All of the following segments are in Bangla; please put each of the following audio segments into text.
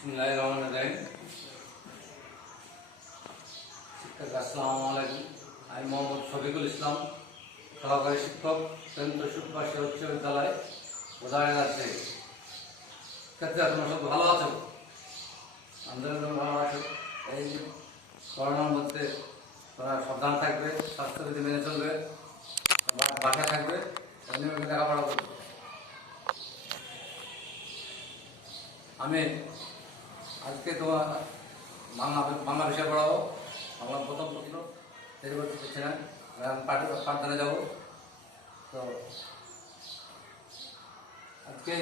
बिस्मिल्लाहिर्रहमानिर्रहीम। शिक्षक अस्सलामु आलैकुम। আমি মোহাম্মদ শফিকুল ইসলাম, সহকারী শিক্ষক, কেন্দ্র সুপারশি উচ্চ বিদ্যালয় প্রধানের কাছে। ক্ষেত্রে তোমরা সব ভালো আছো? আন্দোলন ভালো আছো? এই করোনার মধ্যে তোমরা সাবধান থাকবে, স্বাস্থ্যবিধি মেনে চলবে, বাসায় থাকবে, নিয়মিত লেখাপড়া করবে। আমি আজকে তোমার বাংলা বিষয় পড়াবো। বাংলা প্রথম প্রশ্ন দেরি করতে পারছি না, পাঠদানে যাবো। তো আজকে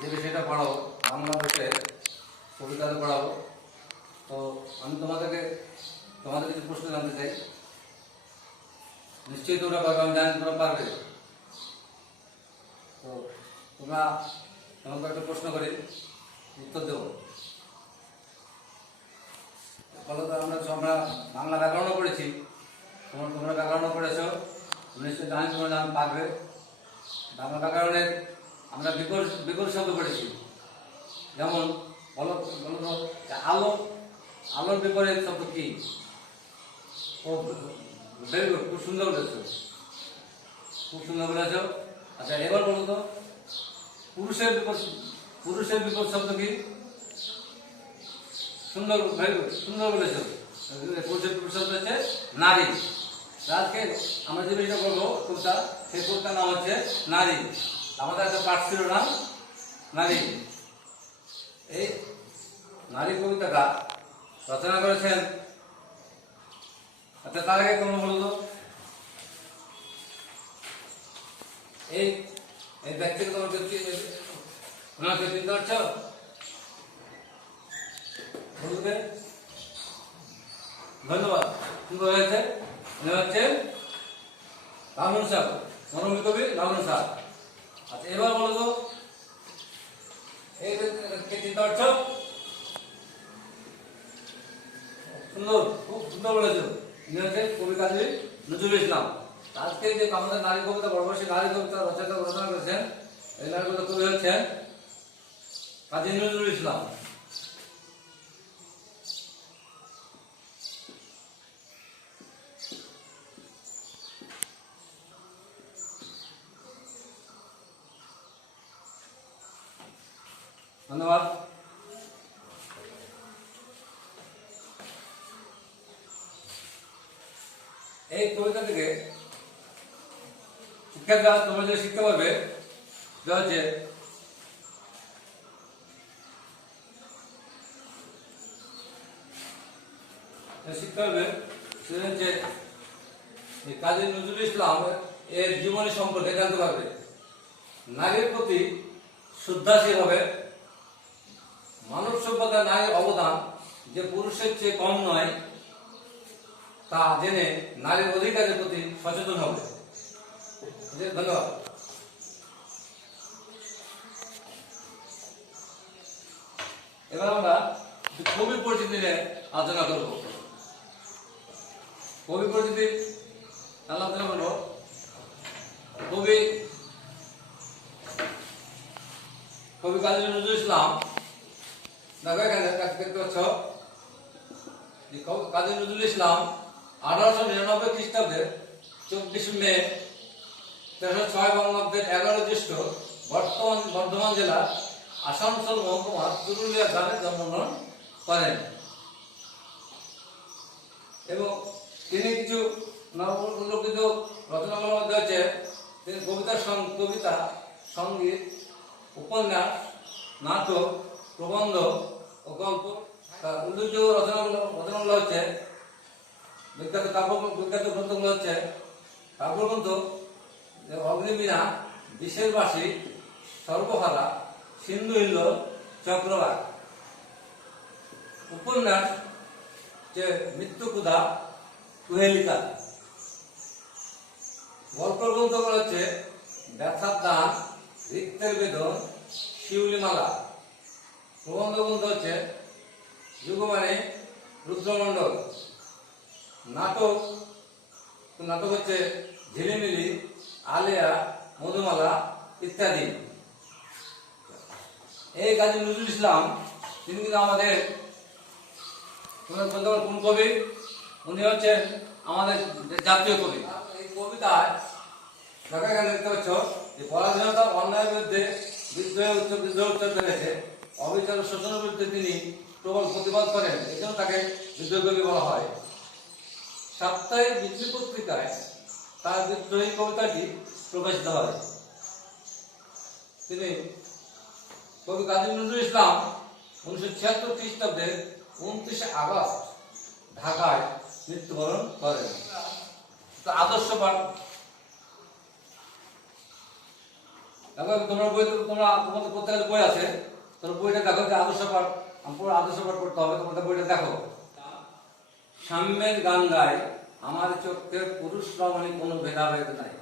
যে বিষয়টা পড়াবো বাংলা বিষয়ে কবিতাতে পড়াবো। তো আমি তোমাদের কিছু প্রশ্ন জানতে চাই। নিশ্চয়ই তোমরা পারবে, আমি জানি তোমরা পারবে। তো তোমাকে একটা প্রশ্ন করে উত্তর দেবো। ফলত আমরা বাংলা ব্যাকরণও পড়েছি, তোমরা ব্যাকরণও পড়েছো, নিশ্চয়ই জানি তোমরা পারবে। বাংলা ব্যাকরণের আমরা বিকল্প শব্দ পড়েছি। যেমন বলো আলো, আলোর বিপরীত শব্দ কি? খুব সুন্দর বলেছ, খুব সুন্দর বলেছ। আচ্ছা, এবার বলো তো পুরুষের বিপরীত শব্দ কি? সুন্দর, সুন্দর বলেছ। পুরুষের বিপরীত শব্দ হচ্ছে নারী। আজকে আমরা যে বিষয়টা করবো কবিতা, সেই কবিতার নাম হচ্ছে নারী। আমাদের একটা পাঠ ছিল না নারী। এই নারী কবিতাটা রচনা করেছেন, আচ্ছা তার আগে কোনো বলতো এই ব্যক্তিকে তোমাকে ওনাকে চিনতে পারছ? বলতে ধন্যবাদ, সুন্দর হয়েছে। উনি হচ্ছেন লালন শাহ, মরমী কবি লালন শাহ। আচ্ছা এবার বলো তো এই ব্যক্তিকে চিনতে পারছ? সুন্দর, খুব সুন্দর বলেছ। ইনি হচ্ছেন কবি কাজী নজরুল ইসলাম। আজকে যে আমাদের নারী কবিতা পড়বো, সেই নারী কবিতা রচনা করেছেন, এই নারী কবিতা কবি হচ্ছেন কাজী নজরুল ইসলাম। ধন্যবাদ। এই কবিতা থেকে শিক্ষার্থীরা তোমরা যে শিখতে পারবে হচ্ছে শিখতে পারবে সেটা হচ্ছে কাজী নজরুল ইসলাম এর জীবনী সম্পর্কে জানতে পারবে। নারীর প্রতি শ্রদ্ধাশীল হবে, মানব সভ্যতায় নারীর অবদান যে পুরুষের চেয়ে কম নয় তা জেনে নারীর অধিকারের প্রতি সচেতন হবে। ধন্যবাদ। এবার আমরা কবি পরিচিতি নিয়ে আলোচনা করব। কবি পরিচিতি আলোচনা করব। কবি কাজী নজরুল ইসলাম। দেখো এখানে দেখতে পাচ্ছ কাজী নজরুল ইসলাম 1899 খ্রিস্টাব্দের 24 মে 1306 বঙ্গাব্দের 11 জ্যৈষ্ঠ বর্তমান বর্ধমান জেলার আসানসোল মহকুমার পুরুলিয়া গ্রামে জন্মগ্রহণ করেন এবং তিনি কিছু উল্লেখিত রচনাগুলোর মধ্যে হচ্ছে তিনি কবিতা, সঙ্গীত, উপন্যাস, নাটক, প্রবন্ধ ও গল্প। উল্লেখযোগ্য রচনাগুলো হচ্ছে বিখ্যাত গ্রন্থগুলো হচ্ছে কাব্যগ্রন্থ অগ্নিবীণা, বিশের বাসী, সর্বহারা, সিন্ধু হিল্ল, চক্রবাক। উপন্যাস যে মৃত্যুকুদা, কুহেলিকা। গল্প গ্রন্থগুলো হচ্ছে ব্যথার দান, রিক্তের বেদন, শিউলিমালা। প্রবন্ধ গ্রন্থ হচ্ছে যুগমানে, রুদ্রমণ্ডল। নাটক হচ্ছে ঝিলিমিলি, আলেয়া, মধুমালা ইত্যাদি। এই কাজী নজরুল ইসলাম তিনি কিন্তু আমাদের কোন কবি? উনি হচ্ছেন আমাদের জাতীয় কবি। এই কবিতায় দেখা গেল দেখতে পাচ্ছ যে পরাধীনতা অন্যায়ের বিরুদ্ধে বিদ্রোহ উত্তর পেরেছে, অবিচার শোষণের বিরুদ্ধে তিনি প্রবল প্রতিবাদ করেন, এই জন্য তাকে বিদ্রোহী কবি বলা হয়। সাপ্তাহিক বিজলি পত্রিকায় তার বিদ্রোহী কবিতাটি প্রকাশিত হয়। তিনি কবি কাজী নজরুল ইসলাম 1976 খ্রিস্টাব্দের 29 আগস্ট ঢাকায় মৃত্যুবরণ করেন। আদর্শ পাঠ তোমরা বই, তোমাদের প্রত্যেকের বই আছে, তোমরা বইটা দেখো যে আদর্শ পাঠ, পুরো আদর্শ পাঠ করতে হবে। তোমাদের বইটা দেখো। সাম্যের গান গায় আমার চোখে পুরুষ রমণী কোনো ভেদাভেদ নাই,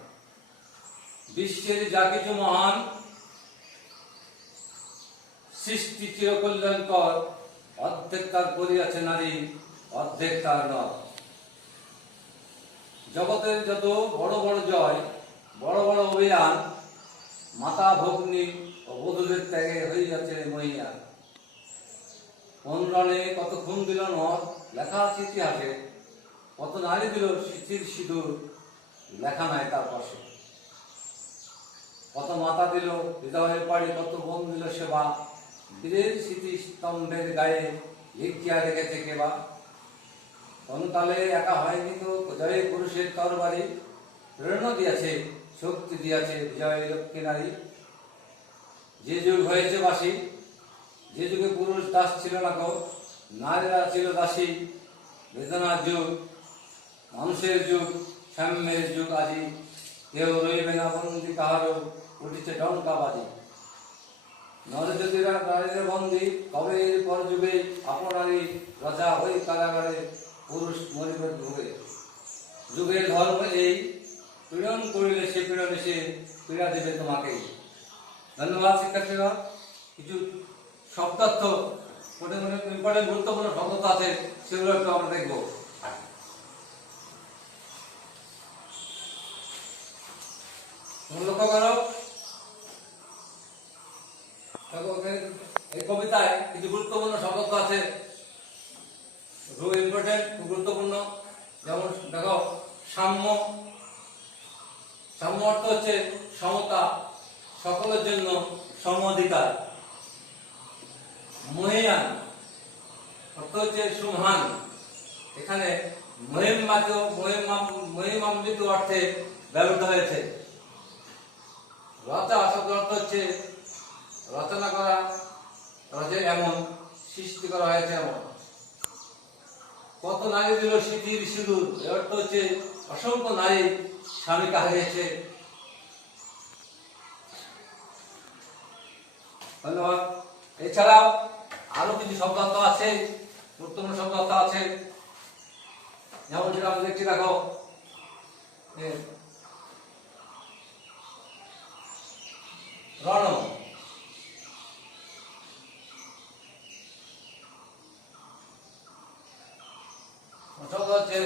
বিশ্বের যা কিছু মহান সৃষ্টি চিরকল্যাণকর, অর্ধেক তার করিয়াছে নারী, অর্ধেক তার নর। জগতের যত বড় বড় জয়, বড় বড় অভিযান, মাতা ভগ্নী ও বধূদের ত্যাগে হইয়াছে মহিয়ান। কোন রণে কত খুন দিল নর, লেখা আছে ইতিহাসে, কত নারী দিল স্মৃতির সিঁদুর, লেখা নাই তার পাশে। কত মাতা দিল হৃদয়ের পাড়ি, কত বোন দিল সেবা, বীরের স্মৃতি স্তম্ভের গায়ে লিখিয়া রেখেছে কেবা। অনুকালে একা হয়নি তো জয় পুরুষের তরবারি, প্রেরণা দিয়াছে শক্তি দিয়াছে বিজয় লক্ষ্মী নারী। যে যুগ হয়েছে বাসী, যে যুগে পুরুষ দাস ছিল না কো, নারীরা ছিল দাসী, বেদনার যুগ, মানুষের যুগ, সাম্যের যুগ আজি। কেউ রইবে না বন্দি কাহারও, উঠিছে ডঙ্কাবাজি। নরজ্যোতিরা নারীদের বন্দি, কবে এর পর যুগে আপনারই রাজা হই কারাগারে, পুরুষ মরিবে ভোগে। যুগের ধর্ম এই, পীড়ন করিলে সে পীড়ন এসে পীড়া দেবে তোমাকেই। ধন্যবাদ শিক্ষার্থীরা। কিছু শব্দার্থ ইম্পর্টেন্ট গুরুত্বপূর্ণ শব্দ আছে, সেগুলো একটু আমরা দেখব। লক্ষ্য করো, এই কবিতায় কিছু গুরুত্বপূর্ণ শব্দ আছে, ইম্পর্টেন্ট, গুরুত্বপূর্ণ। যেমন দেখো, সাম্য। সাম্য অর্থ হচ্ছে সমতা, সকলের জন্য সম অধিকার। মহিয়ান অর্থ হচ্ছে সুমহান। এখানে মহিমান্বিত অর্থে ব্যবহৃত হয়েছে। রচা শব্দ অর্থ হচ্ছে রচনা করা, রচে এমন, সৃষ্টি করা হয়েছে এমন। কত নারী দিল স্মৃতির সিঁদুর, এর অর্থ হচ্ছে অসংখ্য নারী স্বামীকে হারিয়েছে। ধন্যবাদ। এছাড়াও আরো কিছু শব্দার্থ আছে, গুরুত্বপূর্ণ শব্দার্থ আছে। যেমন সেটা আমরা দেখছি, দেখো, রণ, শব্দ হচ্ছে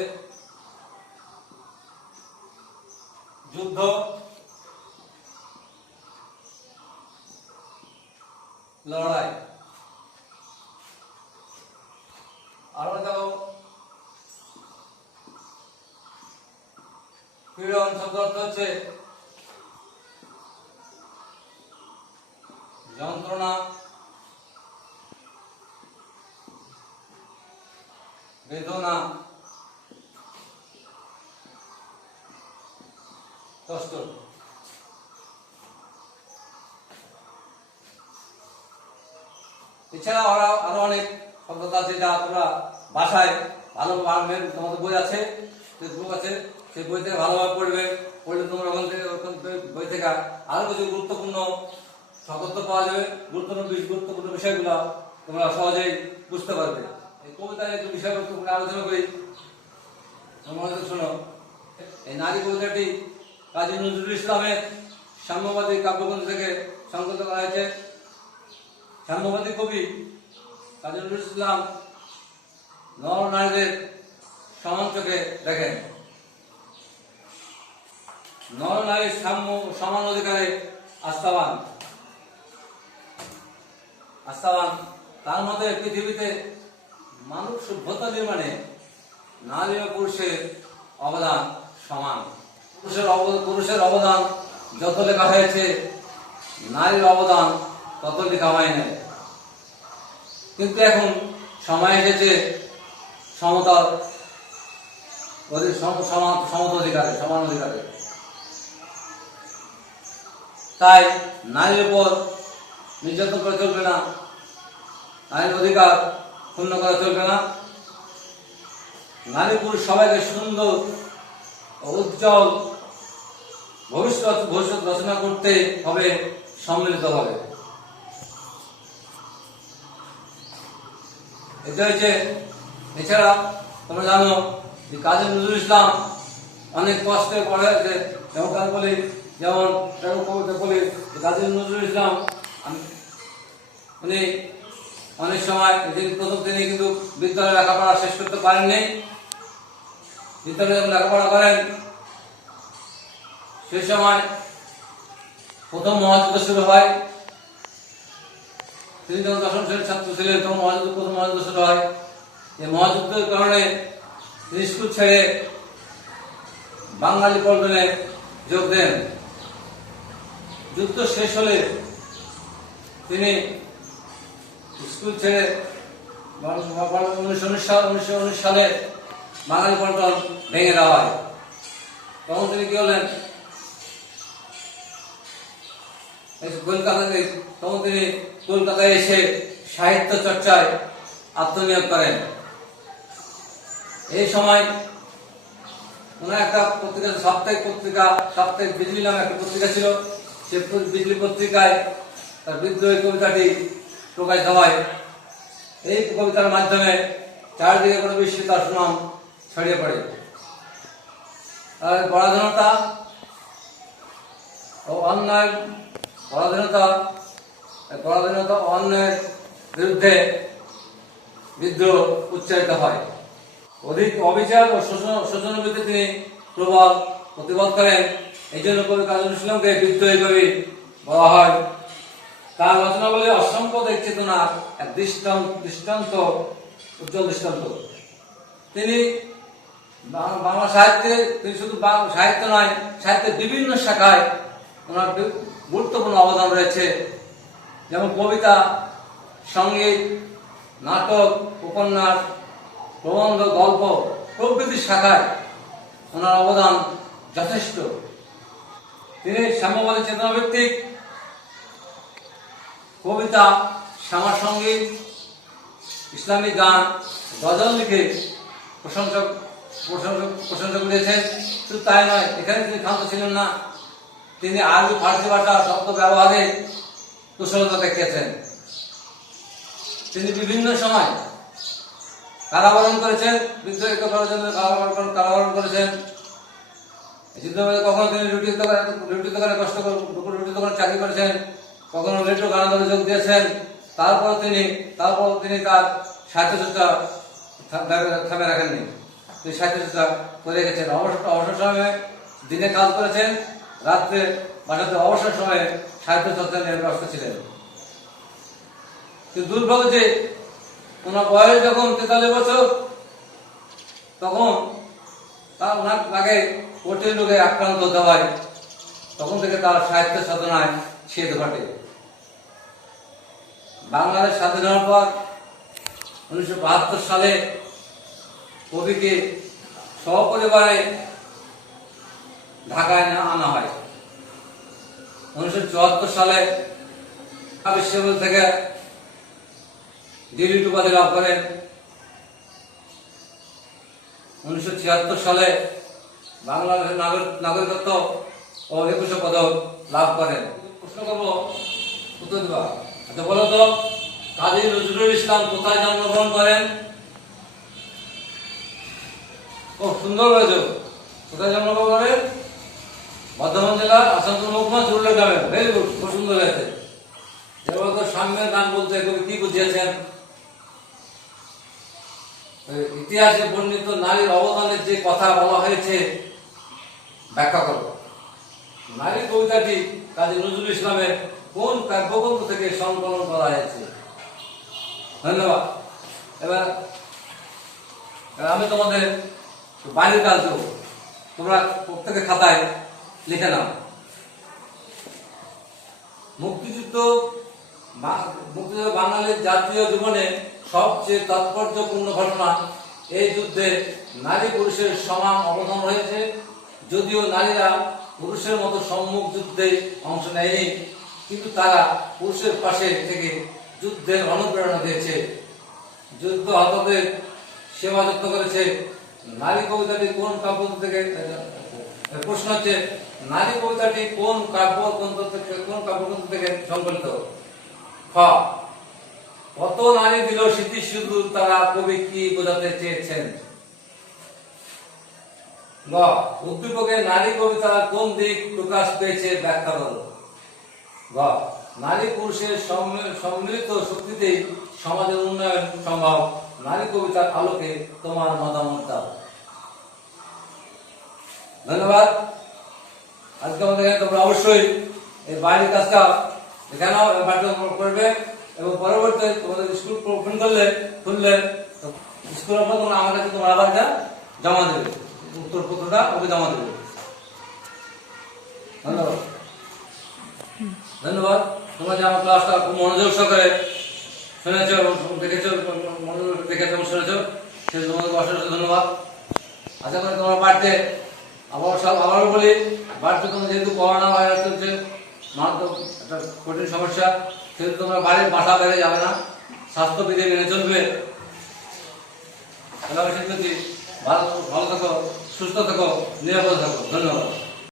যুদ্ধ, লড়াই। আরো দেখো, পীড়ন শব্দ অর্থ হচ্ছে যন্ত্রণা, বেদনা, কষ্ট। এছাড়া আরো অনেক শব্দ আছে যা তোমরা বাসায় ভালো পারবেন। তোমাদের বই আছে, ফেসবুক আছে, সেই বই থেকে ভালোভাবে পড়বে। পড়লে তোমরা ওখান থেকে বই থেকে আরো কিছু গুরুত্বপূর্ণ শব্দ পাওয়া যাবে। গুরুত্বপূর্ণ বিষয়গুলো তোমরা সহজেই বুঝতে পারবে। এই কবিতার একটু বিষয়বস্তু আলোচনা করি, মনোযোগ শোনো। এই নারী কবিতাটি কাজী নজরুল ইসলামের সাম্যবাদী কাব্যগ্রন্থ থেকে সংকলিত করা হয়েছে। সাম্যবাদী কবি কাজী নজরুল ইসলাম নর নারীদের সমান চোখে দেখেন। নর নারীর সাম্য সমান অধিকারে আস্থাবান। তার মতে পৃথিবীতে মানব সভ্যতা নির্মাণে নারী ও পুরুষের অবদান সমান। পুরুষের অবদান যত লেখা হয়েছে, নারীর অবদান তত লেখা হয় না। কিন্তু এখন সময় এসেছে সমতার সমান অধিকারে। তাই নারীর উপর নির্যাতন করা চলবে না, নারীর অধিকার ক্ষুণ্ণ করা চলবে না। নারী পুরুষ সবাইকে সুন্দর ও উজ্জ্বল ভবিষ্যৎ রচনা করতে হবে সম্মিলিতভাবে। এটা হচ্ছে, এছাড়া তোমরা জানো যে কাজী নজরুল ইসলাম অনেক কষ্টে পড়েছে। যেমন কবিতা বলি, কাজী নজরুল ইসলাম উনি অনেক সময় প্রথম তিনি কিন্তু বিদ্যালয়ে লেখাপড়া শেষ করতে পারেননি। বিদ্যালয়ে যখন লেখাপড়া করেন, সেই সময় প্রথম মহাযুদ্ধ শুরু হয়। তিনি যখন 10ম শ্রেণীর ছাত্র ছিলেন, তখন প্রথম মহাযুদ্ধ শুরু হয়। এই মহাযুদ্ধের কারণে তিনি স্কুল ছেড়ে বাঙালি পল্টনে যোগ দেন। যুদ্ধ শেষ হলে তিনি স্কুল ছেড়ে 1919 সালে বাঙালি পল্টন ভেঙে দেওয়া হয়। তখন তিনি কি হলেন, কলকাতায় এসে সাহিত্য চর্চায় আত্মনিয়োগ করেন। এই সময় ওনার একটা পত্রিকা, সাপ্তাহিক বিজলি নামে একটা পত্রিকা ছিল। সে বিজলি পত্রিকায় তার বিদ্রোহী কবিতাটি প্রকাশিত হয়। এই কবিতার মাধ্যমে চারিদিকে কোনো বিশ্বে তার সুনাম ছড়িয়ে পড়ে। আর পরাধীনতা ও অন্যায়ের বিরুদ্ধে বিদ্রোহ উচ্চারিত হয়। অধিক অবিচার ও শোষণের বিরুদ্ধে তিনি প্রবল প্রতিবাদ করেন। এই জন্য কবি কাজী নজরুল ইসলামকে বিদ্রোহী কবি বলা হয়। তার রচনাবলী অসম্প্রদায়িক চেতনার এক উজ্জ্বল দৃষ্টান্ত। তিনি বাংলা সাহিত্যে, তিনি শুধু সাহিত্য নয়, সাহিত্যের বিভিন্ন শাখায় ওনার গুরুত্বপূর্ণ অবদান রয়েছে। যেমন কবিতা, সঙ্গীত, নাটক, উপন্যাস, প্রবন্ধ, গল্প প্রভৃতি শাখায় ওনার অবদান যথেষ্ট। তিনি সাম্যবাদী চেতনাভিত্তিক কবিতা, শ্যামাসঙ্গীত, ইসলামী গান, গজল লিখে প্রশংসা করেছেন। শুধু তাই নয়, এখানে তিনি ক্ষান্ত ছিলেন না। তিনি আরবি ফার্সি ভাষা শব্দ ব্যবহারে কুশলতা দেখিয়েছেন। তিনি বিভিন্ন সময় কারাবরণ করেছেন, বিদ্রোহী করার জন্য কারাবরণ করেছেন। কখনো তিনি রুটি দোকানে রুটি দোকানে চাকরি করেছেন, কখনো লেট্রো গানাদারে যোগ দিয়েছেন। তারপর তিনি তার সাহিত্য চর্চা থামে রাখেননি, তিনি সাহিত্য চর্চা করে গেছেন। অবসর সময়ে দিনে কাজ করেছেন, রাত্রে বাসাতে অবসর সময়ে সাহিত্য চর্চা নিয়ে ব্যস্ত ছিলেন। কিন্তু দুর্ভাগ্য যে ওনার বয়স যখন 43 বছর, তখন ওনার আগে কঠিন রোগে আক্রান্ত হতে হয়। তখন থেকে তার সাহিত্য সাধনায় ছেদ ঘটে। বাংলাদেশ স্বাধীন হওয়ার পর 1972 সালে কবিকে সপরিবারে ঢাকায় আনা হয়। 1974 সালে বিশ্ববিদ্যালয় থেকে ডিলিট উপাধি লাভ করেন। 1976 সালে বাংলাদেশের নাগরিকত্ব ও 21 পদক লাভ করেন। প্রশ্ন করবো, উত্তর দেবা। আচ্ছা বলো তো, কাজী নজরুল ইসলাম কোথায় জন্মগ্রহণ করেন? ও সুন্দর বলেছ। কোথায় জন্মগ্রহণ করেন? বর্ধমান জেলার আসানসোল মহকুমা চুরুলিয়া গ্রামে। ভেরি গুড, খুব সুন্দর হয়েছে। এবার তো সাম্যের গান বলতে কবি কি বুঝিয়েছেন? ইতিহাসে বর্ণিত নারীর অবদানের যে কথা বলা হয়েছে ব্যাখ্যা করো। নারী কবিতাটি কাজী নজরুল ইসলামের কোন কাব্যগ্রন্থ থেকে সংকলন করা হয়েছে? ধন্যবাদ। এবার আমি তোমাদের বাড়ির কাজ দেবো, তোমরা প্রত্যেকের খাতায় লিখে নাও। মুক্তিযুদ্ধ বাঙালির জাতীয় জীবনে সবচেয়ে তাৎপর্যপূর্ণ ঘটনা। এই যুদ্ধে নারী পুরুষের সমান অবদান রয়েছে। যদিও নারীরা পুরুষের মতো সম্মুখ যুদ্ধে অংশ নেয়নি, কিন্তু তারা পুরুষের পাশে থেকে যুদ্ধের অনুপ্রেরণা দিয়েছে, যুদ্ধ হতদের সেবা যত্ন করেছে। নারী কবিতাটি কোন কাব্যগ্রন্থ থেকে, প্রশ্ন হচ্ছে নারী কবিতাটি কোন কাব্যগ্রন্থ থেকে সংকলিত? খ, কত নারী দিল স্মৃতিসুধুর তারা, কবি কি বোঝাতে চেয়েছেন? গ, উদ্দীপকে নারী কবিতারা কোন দিক প্রকাশ পেয়েছে ব্যাখ্যা করো। গ, নারী পুরুষের সম্মিলিত শক্তিতেই সমাজের উন্নয়ন সম্ভব। নারী কবিতার আলোকে তোমার মতামত দাও। ধন্যবাদ। আজকে আমাদের তোমরা অবশ্যই এই বাড়ির কাজটা এখানে করবে এবং পরবর্তীতে তোমাদের স্কুল ওপেন খুললে স্কুল ওপেন তোমরা আমার কাছে তোমরা আবার জমা দেবে, উত্তরপত্রটা ওকে জমা দেবে। ধন্যবাদ। ধন্যবাদ। তোমরা যে আমার ক্লাসটা খুব মনোযোগ সহকারে শুনেছ এবং দেখেছো, মনোযোগ দেখেছো এবং শুনেছো, সেই তোমাদের অসংখ্য ধন্যবাদ। আশা করি তোমরা পাঠতে আবারও বলি, বাড়িতে তোমরা যেহেতু করোনা ভাইরাস চলছে, মারাত্মক একটা কঠিন সমস্যা, সেহেতু তোমরা বাড়ির বাসা বেড়ে যাবে না, স্বাস্থ্যবিধি মেনে চলবে। ভালো থাকো, সুস্থ থাকো, নিরাপদ থাকো। ধন্যবাদ।